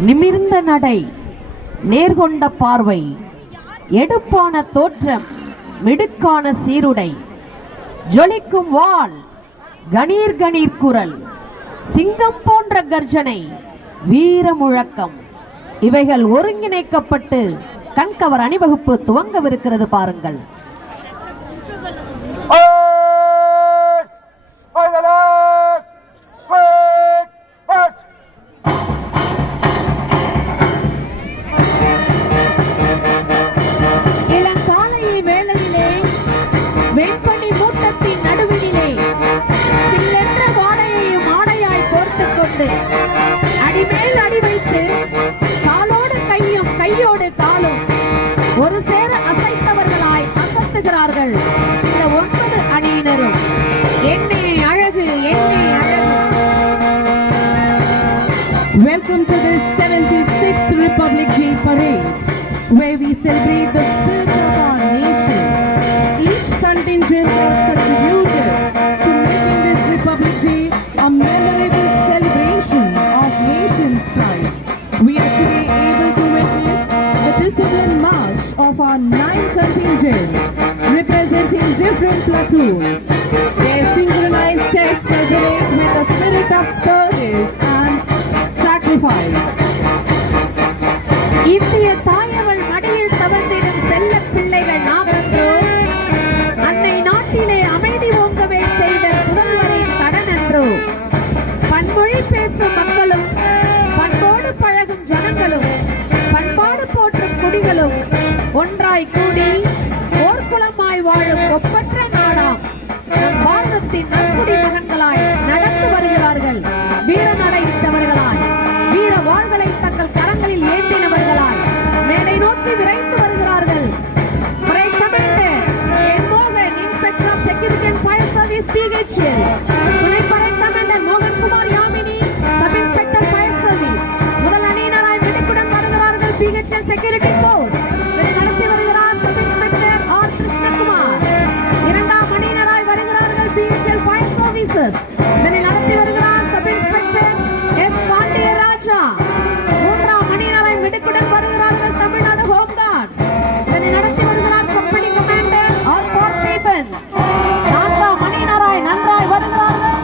நிமிர்ந்த நடை, நேர்கொண்ட பார்வை, எடுப்பான தோற்றம், மிடுக்கான சீருடை, ஜொலிக்கும் வாள், கணீர் கணீர் குரல், சிங்கம் போன்ற கர்ஜனை, வீர முழக்கம், இவைகள் ஒருங்கிணைக்கப்பட்டு கண்கவர் அணிவகுப்பு துவங்கவிருக்கிறது பாருங்கள். இளங்காலை வேளையிலே வெண்பனி மூட்டத்தின் நடுவினிலே சில்லென்ற வாடையையும் ஆடையாய் கோர்த்துக் கொண்டு அடிமேல் அடி வைத்து காலோடு கையும் கையோடு காலும் ஒரு சேர அசைத்தவர்களாய் அசத்துகிறார்கள் இந்த 9 அணியினரும். என்னே அழகு, என்னே அழகு. Welcome to the 76th Republic Day Parade, where we celebrate the spirit of our nation. Each contingent has contributed to making this Republic Day a memorable celebration of nation's pride. We are today able to witness the disciplined march of our 9 contingents representing different platoons. Their synchronized steps resonate with the spirit of service and sacrifice. இந்திய தாயவள் மடியில் தவழ்ந்திடும் செல்ல பிள்ளைகள் நாம் என்றோ, அன்னை நாட்டிலே அமைதி ஓங்கவே செய்த முதல்வரின் கடன் என்றோ. பன்மொழி பேசும் மக்களும், பண்போடு பழகும் ஜனங்களும், பண்பாடு போற்றும் குடிகளும் ஒன்றாய் கூடி போர்க்குளமாய் வாழும் ஒப்பற்ற நாடாம் நம் பாரதத்தின் நற்குடி மகன்களாய் நடந்து வருகிறார்கள். வீர நடைத்தவர்களாய், வீர வாள்களை தங்கள் கரங்களில் ஏந்தினவர்களாய் மேடை நோக்கி விரைந்து வருகிறார்கள். Inspector of security and fire service PHL, துணை படை கமாண்டர் மோகன் Kumar Yamini, sub inspector fire service. முதல் அணியினராய் மிடுக்குடன் வருகிறார்கள் PHL செக்யூரிட்டி போஸ்ட். நடத்தி வருகிறார் சப் இன்ஸ்பெக்டர் ஆர் கிருஷ்ணகுமார். இரண்டாம் அணியினராய் வருகிறார்கள் PHL ஃபயர் சர்வீசஸ். இதனை நடத்தி வருகிறார் சப் இன்ஸ்பெக்டர் எஸ் பாண்டியராஜா. மூன்றாம் அணியினராய் மிடுக்குடன் வருகிறார்கள் தமிழ்நாடு ஹோம் கார்ட்ஸ். இதனை நடத்தி வருகிறார் கம்பெனி கமாண்டர் ஆர் பார்த்திபன். நான்காம் அணியினராய் நன்றாய் வருகிறார்கள்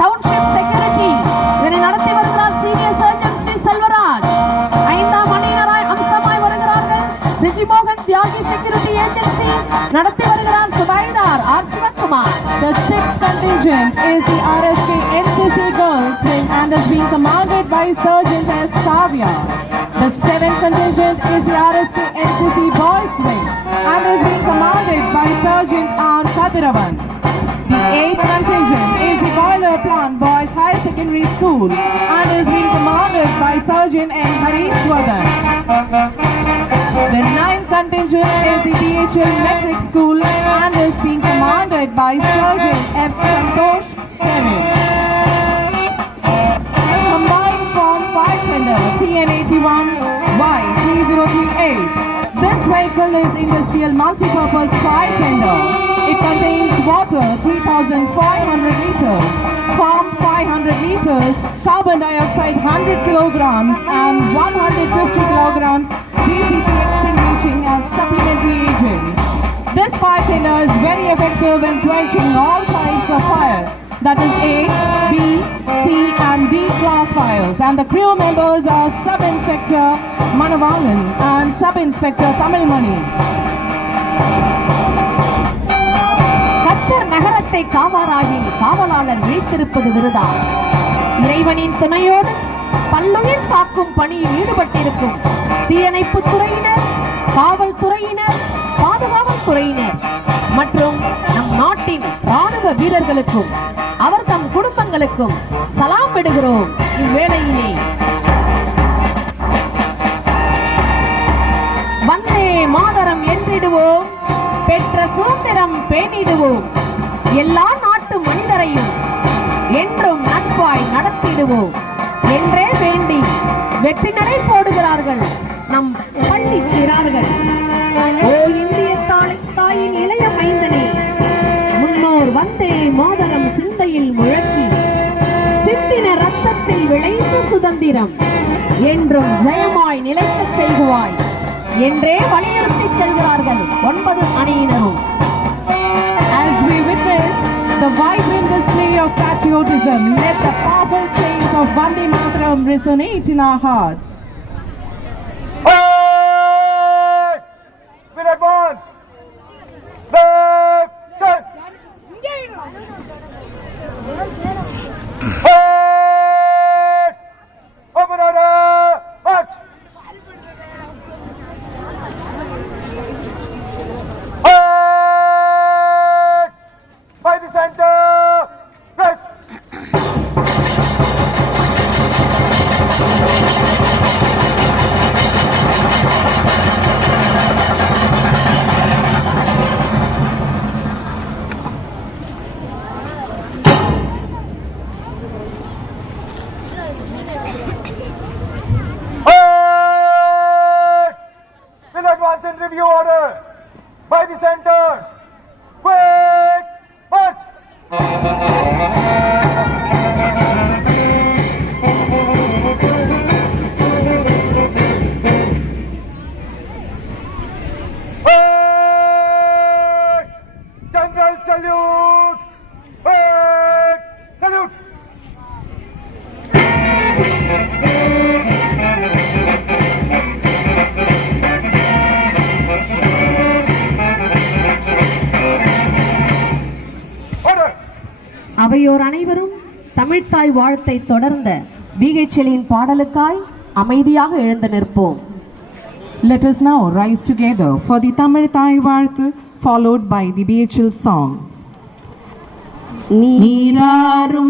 டவுன்ஷிப் செக்யூரிட்டி. இதனை நடத்தி வருகிறார் சீனியர் சர்ஜன் ஸ்ரீ செல்வராஜ். ஐந்தாம் அணியினராய் அம்சமாய் வருகிறார்கள் ரிஜிமோகன் தியாகி செக்யூரிட்டி ஏஜென்சி. நடத்தி வருகிறார் Subedar R Sivakumar. The 6th contingent is the RSK NCC Girls Wing and is being commanded by Sergeant S. Kavya. The 7th contingent is the RSK NCC Boys Wing and is being commanded by Sergeant R. Kadiravan. The 8th contingent is the Boiler Plant Boys High Secondary School and is being commanded by Sergeant N. Harishwadan. The 9th contingent is the DHL Metric School and is being commanded by Sergeant F. Santosh Stennin. Combined Form Fire Tender TN81 Y3038. This vehicle is industrial multi-purpose fire tender. It contains water 3,500 liters, foam 500 liters, carbon dioxide 100 kilograms and 150 kilograms BCP extinguishing as supplementary agents. This fire tender is very effective in quenching all types of fire, that is A, B, C and D class fires, and the crew members are Sub Inspector Manavangan and Sub Inspector Tamilmani. கத்தர் நகரத்தை காவாராகி காவலாளர் வைத்திருப்பது விருதா. இறைவனின் துணையோடு பல்லுயிர் காக்கும் பணியில் ஈடுபட்டிருக்கும் தீயணைப்பு துறையினர், காவல்துறையினர், பாதுகாவல் துறையினர் மற்றும் நம் நாட்டின் ராணுவ வீரர்களுக்கும் அவர் தம் குடும்பங்களுக்கும் சலாம் விடுகிறோம். இவ்வேளையிலே வந்தே மாதரம் என்றிடுவோம், பெற்ற சுதந்திரம் பேணிடுவோம், எல்லா நாட்டு மனிதரையும் என்றும் நட்பாய் நடத்திடுவோம் என்றே வேண்டி வெற்றி நடை போடுகிறார்கள் நம் பள்ளி சிறார்கள். ஓ இந்திய தாயின் இளைய மைந்தனே, முன்னோர் வந்தே மாதரம் சிந்தையில் முழக்கி சிந்தின ரத்தத்தில் விளைந்த சுதந்திரம் என்றும் ஜெயமாய் நிலைக்கச் செய்குவாய் என்றே வலியுறுத்தி செல்கிறார்கள் 9 அணியினரும். As we witness the vibrant display of patriotism, let the powerful strains of Vande Mataram resonate in our hearts. Will advance. Left, turn. Open order, march. By the center, press. Will advance in review order. By the center. Quick march. General salute. Salute. அவையோர் அனைவரும் தமிழ்த்தாய் வாழ்த்தை தொடர்ந்த பிஹெச்எல்லின் பாடலுக்காய் அமைதியாக எழுந்து நிற்போம். Let us now rise together for the Tamil Thai Varthu, followed by the BHL song. நீராறும்